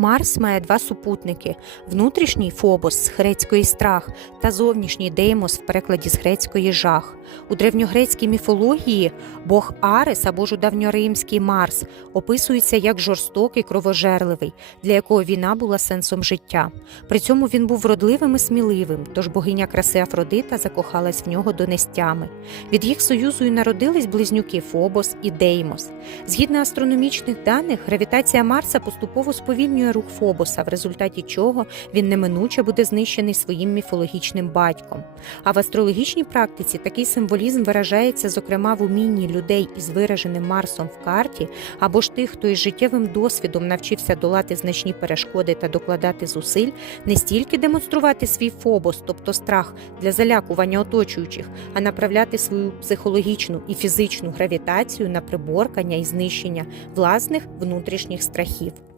Марс має два супутники: внутрішній Фобос з грецької страх та зовнішній Деймос в перекладі з грецької жах. У древньогрецькій міфології бог Арес або ж у давньоримський Марс описується як жорстокий кровожерливий, для якого війна була сенсом життя. При цьому він був вродливим і сміливим, тож богиня краси Афродита закохалась в нього донестями. Від їх союзу і народились близнюки Фобос і Деймос. Згідно астрономічних даних, гравітація Марса поступово сповільнює рух Фобоса, в результаті чого він неминуче буде знищений своїм міфологічним батьком. А в астрологічній практиці такий символізм виражається, зокрема, в умінні людей із вираженим Марсом в карті, або ж тих, хто із життєвим досвідом навчився долати значні перешкоди та докладати зусиль, не стільки демонструвати свій фобос, тобто страх для залякування оточуючих, а направляти свою психологічну і фізичну гравітацію на приборкання і знищення власних внутрішніх страхів.